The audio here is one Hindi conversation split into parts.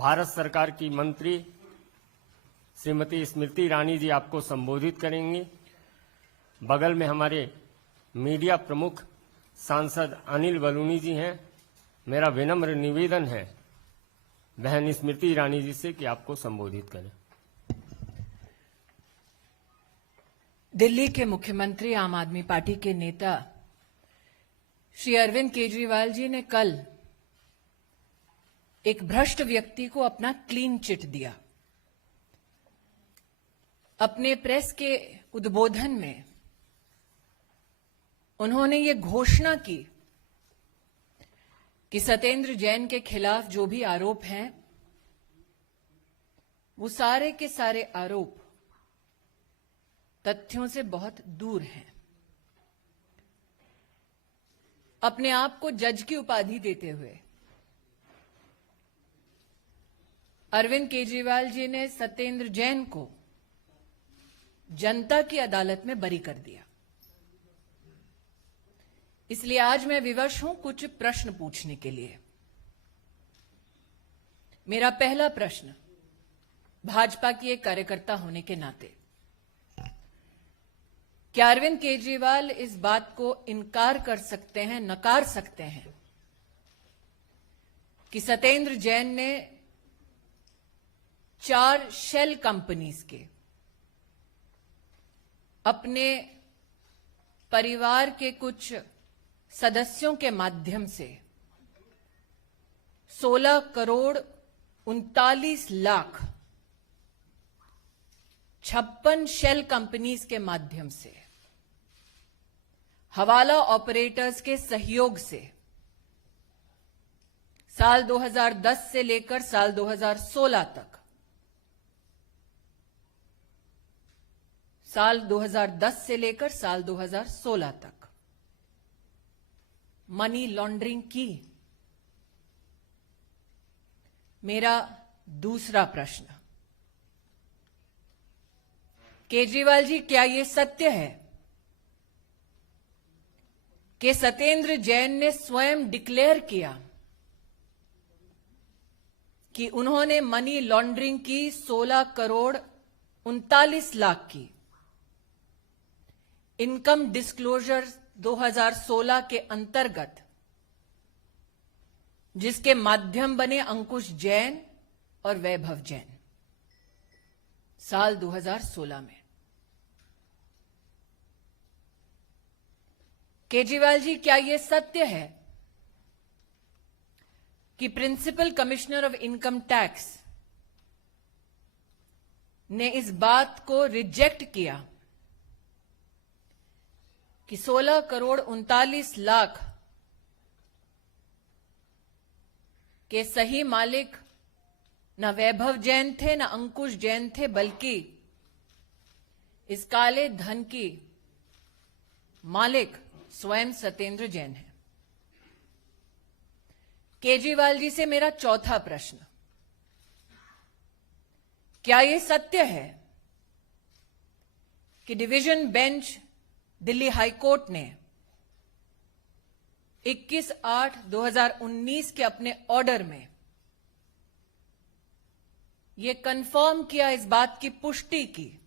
भारत सरकार की मंत्री श्रीमती स्मृति ईरानी जी आपको संबोधित करेंगी। बगल में हमारे मीडिया प्रमुख सांसद अनिल बलूनी जी हैं। मेरा विनम्र निवेदन है बहन स्मृति ईरानी जी से कि आपको संबोधित करें। दिल्ली के मुख्यमंत्री आम आदमी पार्टी के नेता श्री अरविंद केजरीवाल जी ने कल एक भ्रष्ट व्यक्ति को अपना क्लीन चिट दिया। अपने प्रेस के उद्बोधन में उन्होंने ये घोषणा की कि सत्येंद्र जैन के खिलाफ जो भी आरोप हैं वो सारे के सारे आरोप तथ्यों से बहुत दूर हैं। अपने आप को जज की उपाधि देते हुए अरविंद केजरीवाल जी ने सत्येंद्र जैन को जनता की अदालत में बरी कर दिया। इसलिए आज मैं विवश हूं कुछ प्रश्न पूछने के लिए। मेरा पहला प्रश्न भाजपा की एक कार्यकर्ता होने के नाते, क्या अरविंद केजरीवाल इस बात को इनकार कर सकते हैं, नकार सकते हैं कि सत्येंद्र जैन ने 4 शेल कंपनीज के अपने परिवार के कुछ सदस्यों के माध्यम से 16 करोड़ 39 लाख 56 शेल कंपनीज के माध्यम से हवाला ऑपरेटर्स के सहयोग से साल 2010 से लेकर साल 2016 तक, साल 2010 से लेकर साल 2016 तक मनी लॉन्ड्रिंग की? मेरा दूसरा प्रश्न, केजरीवाल जी, क्या यह सत्य है कि सत्येंद्र जैन ने स्वयं डिक्लेयर किया कि उन्होंने मनी लॉन्ड्रिंग की 16 करोड़ 39 लाख की इनकम डिस्क्लोजर 2016 के अंतर्गत, जिसके माध्यम बने अंकुश जैन और वैभव जैन साल 2016 में? केजरीवाल जी, क्या यह सत्य है कि principal commissioner of income tax ने इस बात को रिजेक्ट किया कि 16 करोड़ 39 लाख के सही मालिक न वैभव जैन थे न अंकुश जैन थे, बल्कि इस काले धन की मालिक स्वयं सत्येंद्र जैन है? केजरीवाल जी से मेरा चौथा प्रश्न, क्या यह सत्य है कि डिवीजन बेंच दिल्ली हाईकोर्ट ने 21/8/2019 के अपने ऑर्डर में यह कंफर्म किया, इस बात की पुष्टि की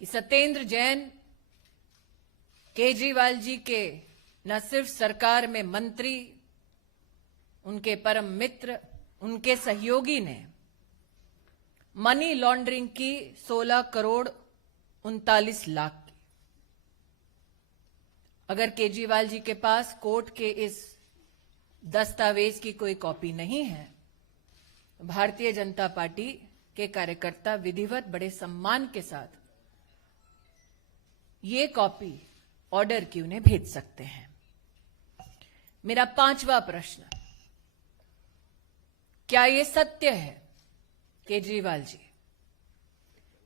कि सत्येंद्र जैन केजरीवाल जी के न सिर्फ सरकार में मंत्री, उनके परम मित्र, उनके सहयोगी ने मनी लॉन्ड्रिंग की 16 करोड़ 39 लाख की? अगर केजरीवाल जी के पास कोर्ट के इस दस्तावेज की कोई कॉपी नहीं है, भारतीय जनता पार्टी के कार्यकर्ता विधिवत बड़े सम्मान के साथ ये कॉपी ऑर्डर की उन्हें भेज सकते हैं। मेरा पांचवा प्रश्न, क्या यह सत्य है केजरीवाल जी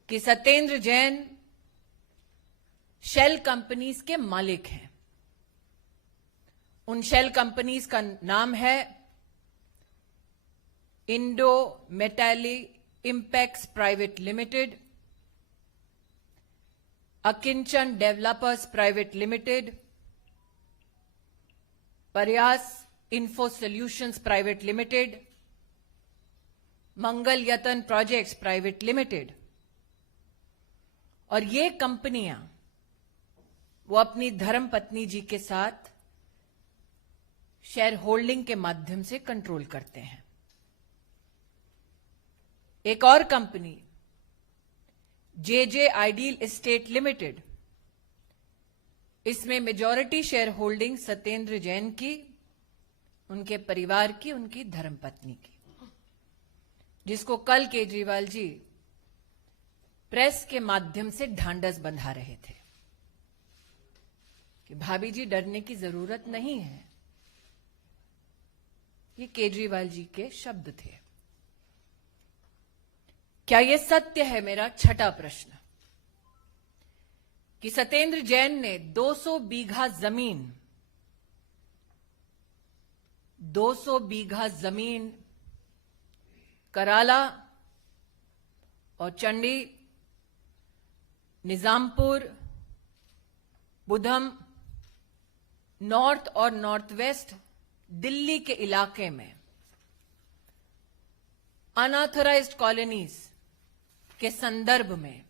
कि सत्येंद्र जैन शेल कंपनीज के मालिक हैं? उन शेल कंपनीज का नाम है Indo Metali impex private limited, Akinchan developers private limited, Prayas info solutions private limited, Mangal Yatan projects private limited, और ये कंपनियां वो अपनी धर्मपत्नी जी के साथ शेयर होल्डिंग के माध्यम से कंट्रोल करते हैं। एक और company JJ ideal estate limited, इसमें majority share holding Satyendra Jain की, उनके परिवार की, उनकी धर्मपत्नी की, जिसको कल केजरीवाल जी प्रेस के माध्यम से ढांढस बंधा रहे थे कि भाभी जी डरने की जरूरत नहीं है। ये केजरीवाल जी के शब्द थे। क्या यह सत्य है, मेरा छठा प्रश्न, कि सत्येंद्र जैन ने 200 बीघा जमीन कराला और चंडी, निजामपुर, बुधम, नॉर्थ और नॉर्थ वेस्ट दिल्ली के इलाके में अनऑथराइज्ड कॉलोनीज के संदर्भ में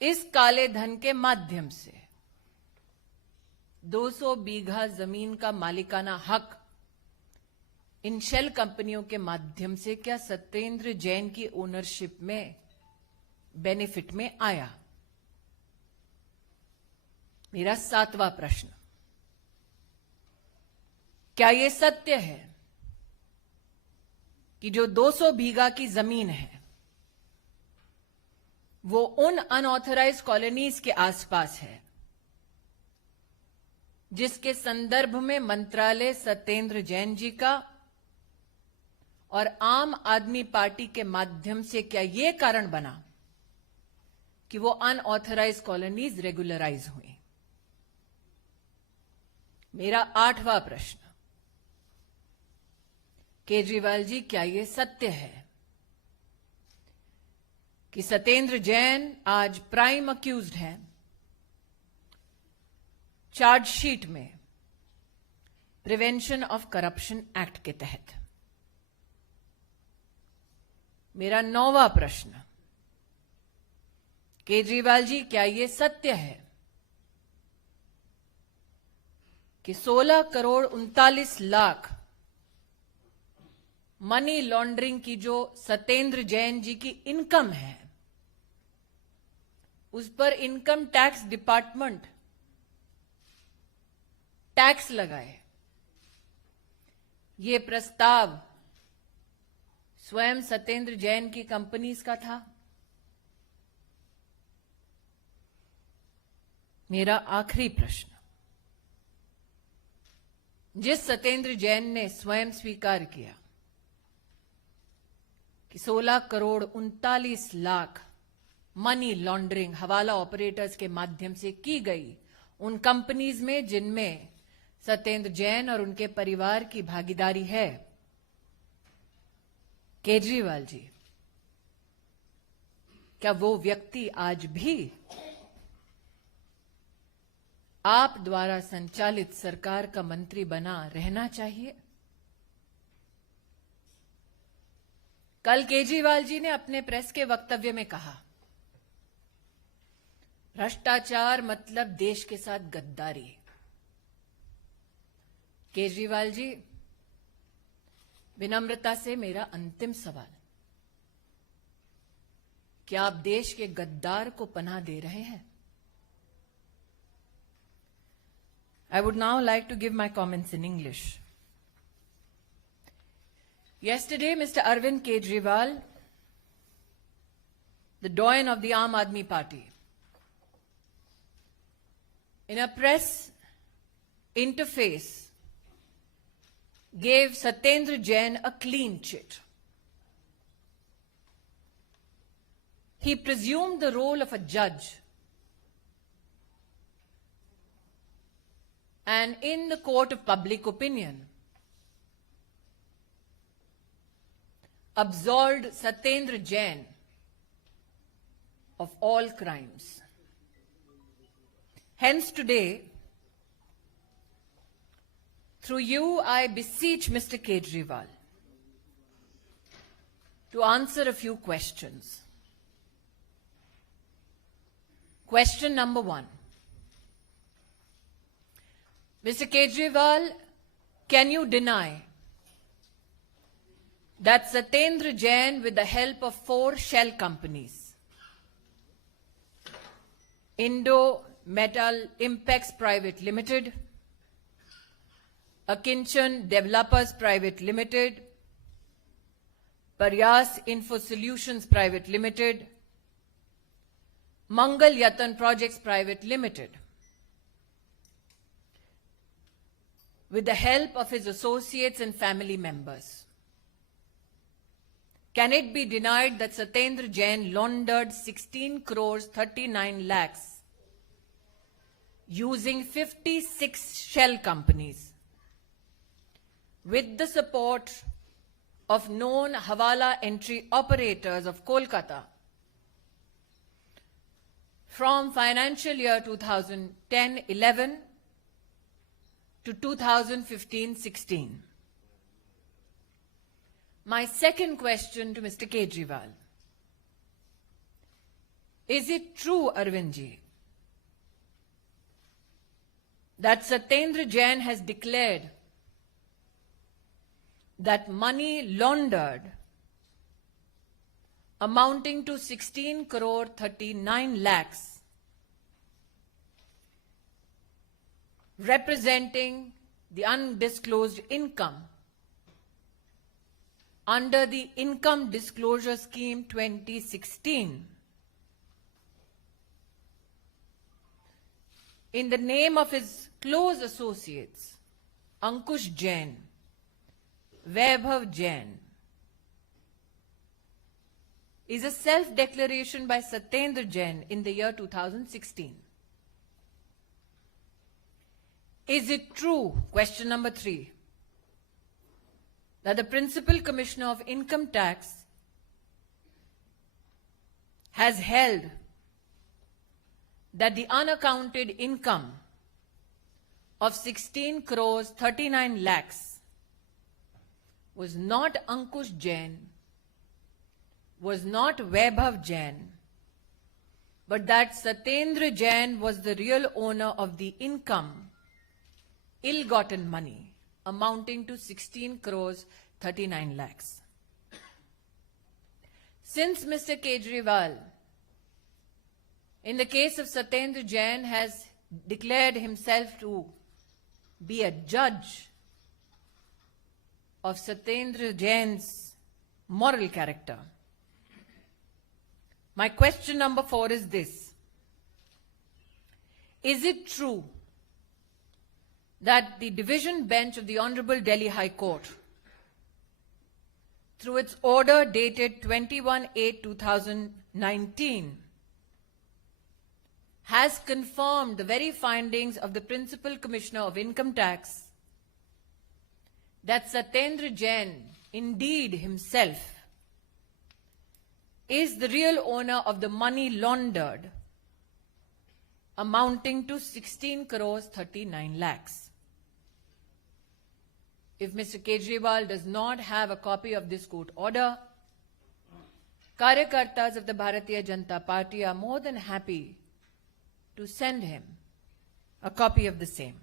इस काले धन के माध्यम से 200 बीघा जमीन का मालिकाना हक इन शेल कंपनियों के माध्यम से क्या सत्येंद्र जैन की ओनरशिप में, बेनिफिट में आया? मेरा सातवां प्रश्न, क्या यह सत्य है कि जो 200 बीघा की जमीन है वो उन अनऑथराइज्ड कॉलोनीज के आसपास है जिसके संदर्भ में मंत्रालय सत्येंद्र जैन जी का और आम आदमी पार्टी के माध्यम से क्या यह कारण बना कि वो अनऑथराइज्ड कॉलोनीज रेगुलराइज हुई? मेरा आठवां प्रश्न, केजरीवाल जी क्या यह सत्य है कि सत्येंद्र जैन आज प्राइम अक्यूज्ड हैं चार्जशीट में प्रिवेंशन ऑफ करप्शन एक्ट के तहत? मेरा नौवां प्रश्न, केजरीवाल जी क्या यह सत्य है कि 16 करोड़ 39 लाख मनी लॉन्ड्रिंग की जो सत्येंद्र जैन जी की इनकम है उस पर इनकम टैक्स डिपार्टमेंट टैक्स लगाए? ये प्रस्ताव स्वयं सत्येंद्र जैन की कंपनीज का था? मेरा आखिरी प्रश्न, जिस सत्येंद्र जैन ने स्वयं स्वीकार किया कि 16 करोड़ 39 लाख मनी लॉन्ड्रिंग हवाला ऑपरेटर्स के माध्यम से की गई उन कंपनीज में जिनमें सत्येंद्र जैन और उनके परिवार की भागीदारी है, केजरीवाल जी क्या वो व्यक्ति आज भी आप द्वारा संचालित सरकार का मंत्री बना रहना चाहिए? कल केजरीवाल जी ने अपने प्रेस के वक्तव्य में कहा, भ्रष्टाचार मतलब देश के साथ गद्दारी। केजरीवाल जी, विनम्रता से मेरा अंतिम सवाल, क्या आप देश के गद्दार को पनाह दे रहे हैं? I would now like to give my comments in English. Yesterday, Mr. Arvind Kejriwal, the doyen of the Aam Aadmi Party, in a press interface, gave Satyendra Jain a clean chit. He presumed the role of a judge, and in the court of public opinion, absolved Satyendra Jain of all crimes. Hence today, through you, I beseech Mr. Kejriwal to answer a few questions. Question number 1. Mr. Kejriwal, can you deny that Satyendra Jain, with the help of 4 shell companies, Indo Metal Impex Private Limited, Akinchan Developers Private Limited, Paryas Info Solutions Private Limited, Mangal Yatan Projects Private Limited, with the help of his associates and family members, can it be denied that Satyendra Jain laundered 16 crores 39 lakhs using 56 shell companies with the support of known Hawala entry operators of Kolkata from financial year 2010-11 to 2015-16? My second question to Mr. Kejriwal. Is it true, Arvindji, that Satyendra Jain has declared that money laundered amounting to 16 crore 39 lakhs, representing the undisclosed income under the Income Disclosure Scheme 2016, in the name of his close associates, Ankush Jain, Vaibhav Jain, is a self-declaration by Satyendra Jain in the year 2016. Is it true, question number 3, that the Principal Commissioner of Income Tax has held that the unaccounted income of 16 crores 39 lakhs was not Ankush Jain, was not Vaibhav Jain, but that Satyendra Jain was the real owner of the income, ill-gotten money, amounting to 16 crores 39 lakhs. Since Mr. Kejriwal, in the case of Satyendra Jain, has declared himself to be a judge of Satyendra Jain's moral character, my question number 4 is this. Is it true that the division bench of the Honorable Delhi High Court, through its order dated 21/8/2019, has confirmed the very findings of the Principal Commissioner of Income Tax that Satyendra Jain, indeed himself, is the real owner of the money laundered, amounting to 16 crores 39 lakhs? If Mr. Kejriwal does not have a copy of this court order, Karyakartas of the Bharatiya Janata Party are more than happy to send him a copy of the same.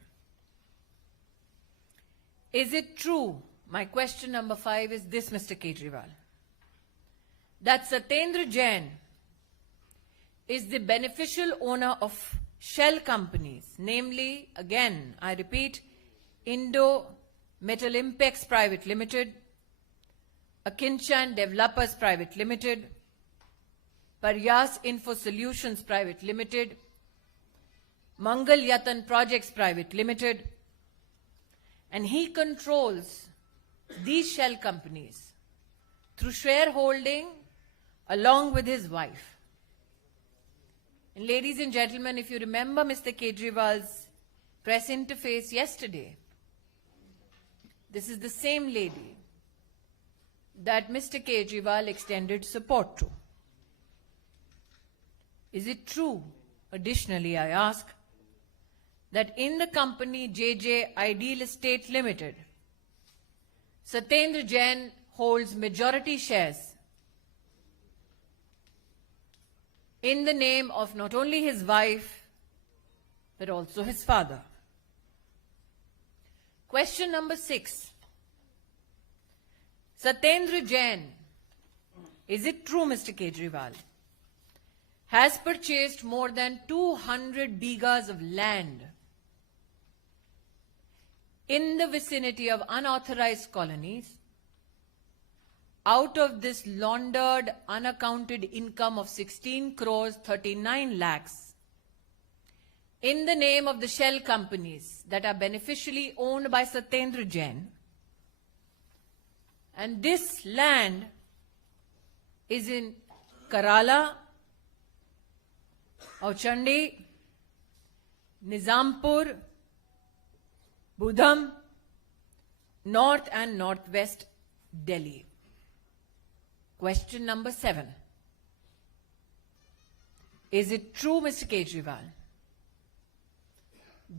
Is it true, my question number 5 is this, Mr. Kejriwal, that Satyendra Jain is the beneficial owner of shell companies, namely, again, I repeat, Indo Metal Impex Private Limited, Akinchan Developers Private Limited, Paryas Info Solutions Private Limited, Mangal Yatan Projects Private Limited, and he controls these shell companies through shareholding along with his wife. And ladies and gentlemen, if you remember Mr. Kejriwal's press interface yesterday, this is the same lady that Mr. Kejriwal extended support to. Is it true, additionally I ask, that in the company JJ Ideal Estate Limited, Satyendra Jain holds majority shares in the name of not only his wife, but also his father. Question number 6. Satyendra Jain, is it true, Mr. Kejriwal, has purchased more than 200 bighas of land in the vicinity of unauthorized colonies out of this laundered unaccounted income of 16 crores 39 lakhs in the name of the shell companies that are beneficially owned by Satyendra Jain, and this land is in Kerala, Auchandi, Nizampur, Budham, North and Northwest Delhi. Question number 7. Is it true, Mr. Kejriwal,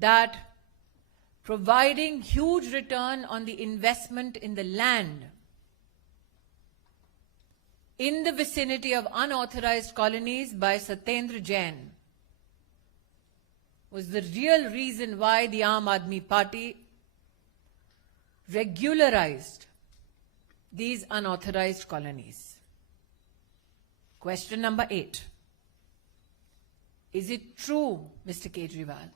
that providing huge return on the investment in the land in the vicinity of unauthorized colonies by Satyendra Jain was the real reason why the Aam Aadmi Party regularized these unauthorized colonies? Question number 8. Is it true, Mr. Kejriwal,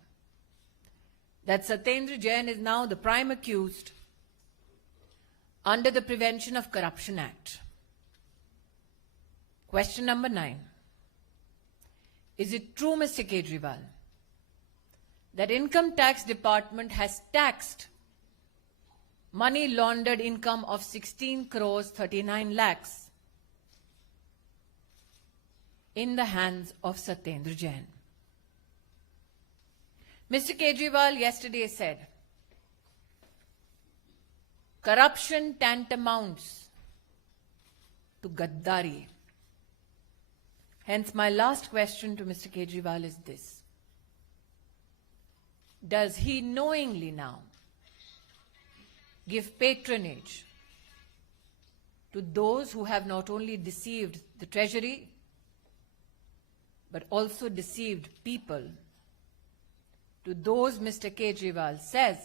that Satyendra Jain is now the prime accused under the Prevention of Corruption Act? Question number 9. Is it true, Mr. Kejriwal, that Income Tax Department has taxed money laundered income of 16 crores 39 lakhs in the hands of Satyendra Jain? Mr. Kejriwal yesterday said, corruption tantamounts to Gaddari. Hence, my last question to Mr. Kejriwal is this. Does he knowingly now give patronage to those who have not only deceived the Treasury, but also deceived people, to those Mr. Kejriwal says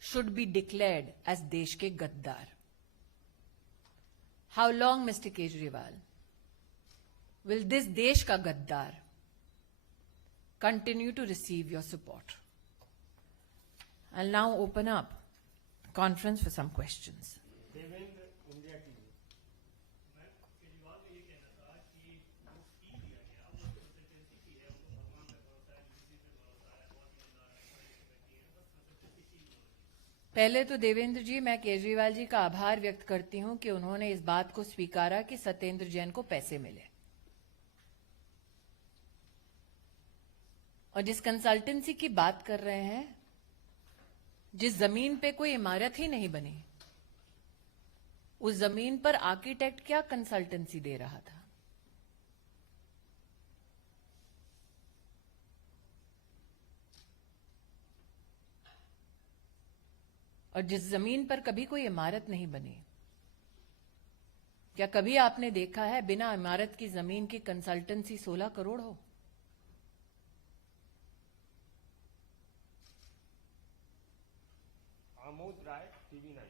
should be declared as Desh ke Gaddar? How long, Mr. Kejriwal, will this Desh ka Gaddar continue to receive your support? I'll now open up the conference for some questions. Devendra, India TV. पहले तो देवेंद्र जी, मैं केजरीवाल जी का आभार व्यक्त करती हूं कि उन्होंने इस बात को स्वीकारा कि सत्येंद्र जैन को पैसे मिले। और जिस कंसल्टेंसी की बात कर रहे हैं, जिस जमीन पे कोई इमारत ही नहीं बनी, उस जमीन पर आर्किटेक्ट क्या कंसल्टेंसी दे रहा था? और जिस जमीन पर कभी कोई इमारत नहीं बनी, क्या कभी आपने देखा है बिना इमारत की जमीन की कंसल्टेंसी 16 करोड़ हो? आमोद राय, टीवी 9।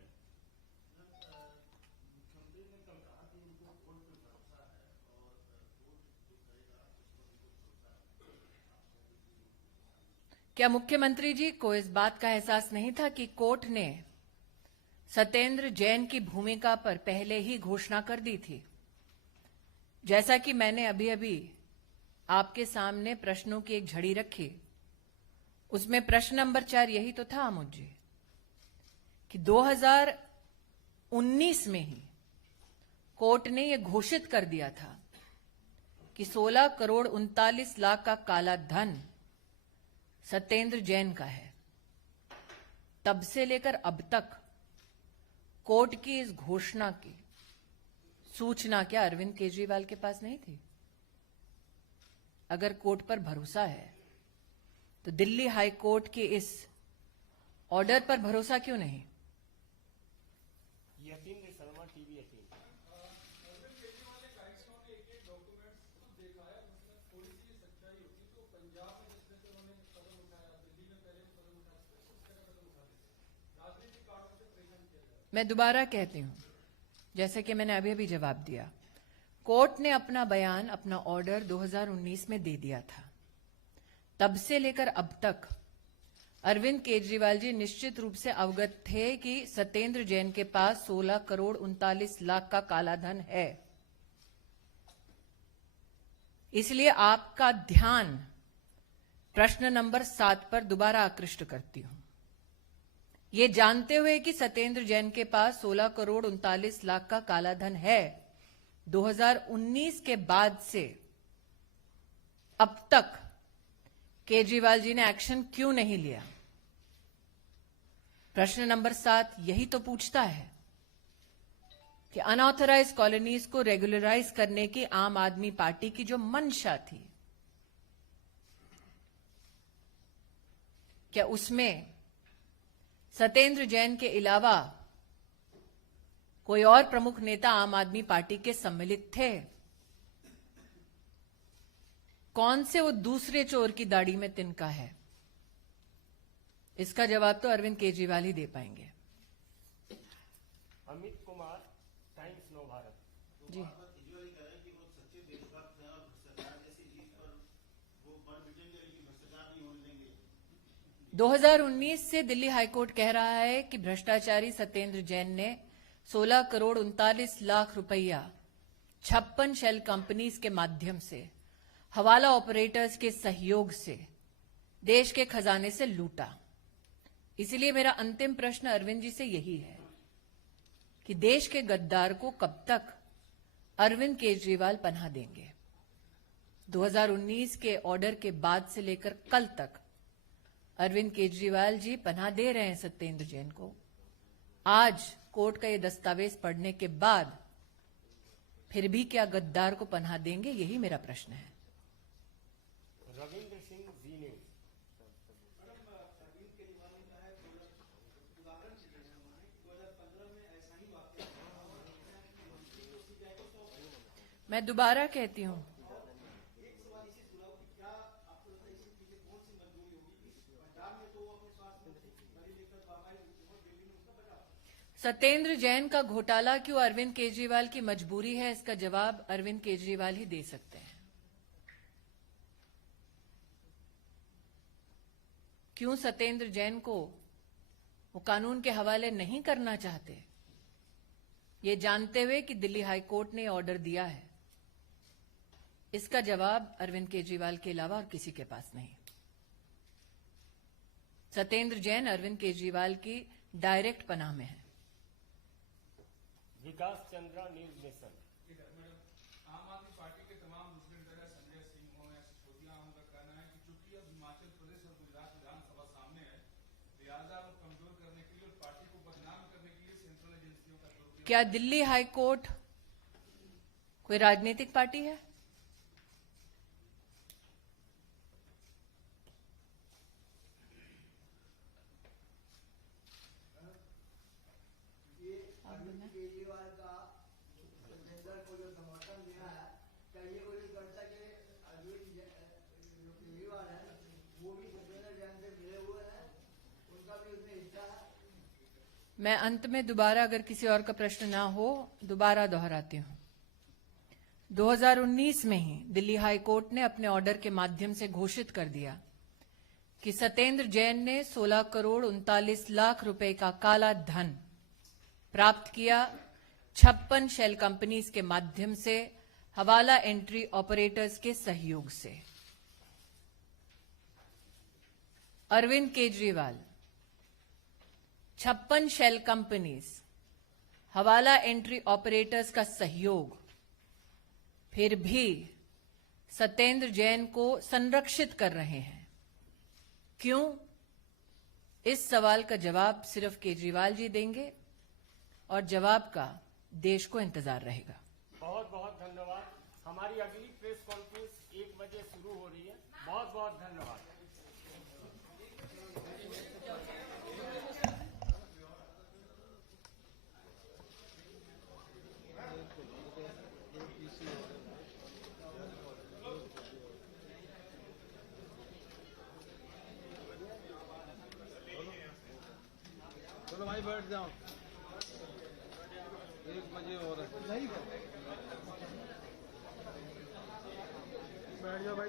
क्या मुख्यमंत्री जी को इस बात का एहसास नहीं था कि कोर्ट ने सत्येंद्र जैन की भूमिका पर पहले ही घोषणा कर दी थी? जैसा कि मैंने अभी अभी आपके सामने प्रश्नों की एक झड़ी रखी, उसमें प्रश्न नंबर 4 यही तो था आमोद जी, कि 2019 में ही कोर्ट ने यह घोषित कर दिया था कि 16 करोड़ 39 लाख का काला धन सत्येंद्र जैन का है। तब से लेकर अब तक कोर्ट की इस घोषणा की सूचना क्या अरविंद केजरीवाल के पास नहीं थी? अगर कोर्ट पर भरोसा है तो दिल्ली हाई कोर्ट के इस ऑर्डर पर भरोसा क्यों नहीं? यतीन शर्मा, टीवी 18। मैं दोबारा कहती हूं, जैसे कि मैंने अभी अभी जवाब दिया, कोर्ट ने अपना बयान, अपना ऑर्डर 2019 में दे दिया था। तब से लेकर अब तक अरविंद केजरीवाल जी निश्चित रूप से अवगत थे कि सत्येंद्र जैन के पास 16 करोड़ 39 लाख का काला धन है। इसलिए आपका ध्यान प्रश्न नंबर 7 पर दोबारा आकृष्ट करती हूं। ये जानते हुए कि सत्येंद्र जैन के पास 16 करोड़ 39 लाख का काला धन है, 2019 के बाद से अब तक केजरीवाल जी ने एक्शन क्यों नहीं लिया? प्रश्न नंबर 7 यही तो पूछता है कि अनऑथराइज्ड कॉलोनीज को रेगुलराइज करने की आम आदमी पार्टी की जो मंशा थी, क्या उसमें सत्येंद्र जैन के अलावा कोई और प्रमुख नेता आम आदमी पार्टी के सम्मिलित थे? कौन से वो दूसरे चोर की दाढ़ी में तिनका है? इसका जवाब तो अरविंद केजरीवाल ही दे पाएंगे। अमित कुमार, टाइम्स नव भारत। जी, 2019 से दिल्ली हाईकोर्ट कह रहा है कि भ्रष्टाचारी सत्येंद्र जैन ने 16 करोड़ 39 लाख रुपया 56 शेल कंपनीज के माध्यम से हवाला ऑपरेटर्स के सहयोग से देश के खजाने से लूटा। इसलिए मेरा अंतिम प्रश्न अरविंद जी से यही है कि देश के गद्दार को कब तक अरविंद केजरीवाल पनाह देंगे? 2019 के ऑर्डर के बाद से लेकर कल तक अरविंद केजरीवाल जी पनाह दे रहे हैं सत्येंद्र जैन को। आज कोर्ट का ये दस्तावेज पढ़ने के बाद फिर भी क्या गद्दार को पनाह देंगे? यही मेरा प्रश्न है। रविंद्र सिंह जी ने मैं दोबारा कहती हूं, सत्येंद्र जैन का घोटाला क्यों अरविंद केजरीवाल की मजबूरी है, इसका जवाब अरविंद केजरीवाल ही दे सकते हैं। क्यों सत्येंद्र जैन को वो कानून के हवाले नहीं करना चाहते, ये जानते हुए कि दिल्ली हाईकोर्ट ने ऑर्डर दिया है, इसका जवाब अरविंद केजरीवाल के अलावा और किसी के पास नहीं। सत्येंद्र जैन अरविंद केजरीवाल की डायरेक्ट पनाह में है। विकास चंद्रा, न्यूज नेशन। आम आदमी पार्टी के तमाम दूसरे नेता संजय सिंह हो या सिसोदिया उनका कहना है कि चूंकि अब हिमाचल प्रदेश और गुजरात विधानसभा सामने है, लिहाजा को कमजोर करने के लिए और पार्टी को बदनाम करने के लिए सेंट्रल एजेंसियों का दुरुपयोग। क्या दिल्ली हाईकोर्ट कोई राजनीतिक पार्टी है? केजरीवाल का सत्येंद्र को जो समर्थन दिया है, क्या ये कोई करता कि अरविंद जो केजरीवाल है वो भी सत्येंद्र जैन से मिले हुए हैं, उनका भी उसमें हिस्सा है? मैं अंत में दोबारा, अगर किसी और का प्रश्न ना हो, दोबारा दोहराती हूं। 2019 में ही दिल्ली हाईकोर्ट ने अपने ऑर्डर के माध्यम से घोषित कर दिया कि सत्येंद्र जैन ने 16 करोड़ 39 लाख रुपए का काला धन प्राप्त किया 56 शेल कंपनीज के माध्यम से हवाला एंट्री ऑपरेटर्स के सहयोग से। अरविंद केजरीवाल 56 शेल कंपनीज, हवाला एंट्री ऑपरेटर्स का सहयोग, फिर भी सत्येंद्र जैन को संरक्षित कर रहे हैं। क्यों? इस सवाल का जवाब सिर्फ केजरीवाल जी देंगे और जवाब का देश को इंतजार रहेगा। बहुत बहुत धन्यवाद। हमारी अगली प्रेस कॉन्फ्रेंस 1 बजे शुरू हो रही है। बहुत बहुत धन्यवाद। बैठ जाओ, 1 बजे हो रहा है। बैठ जाओ भाई।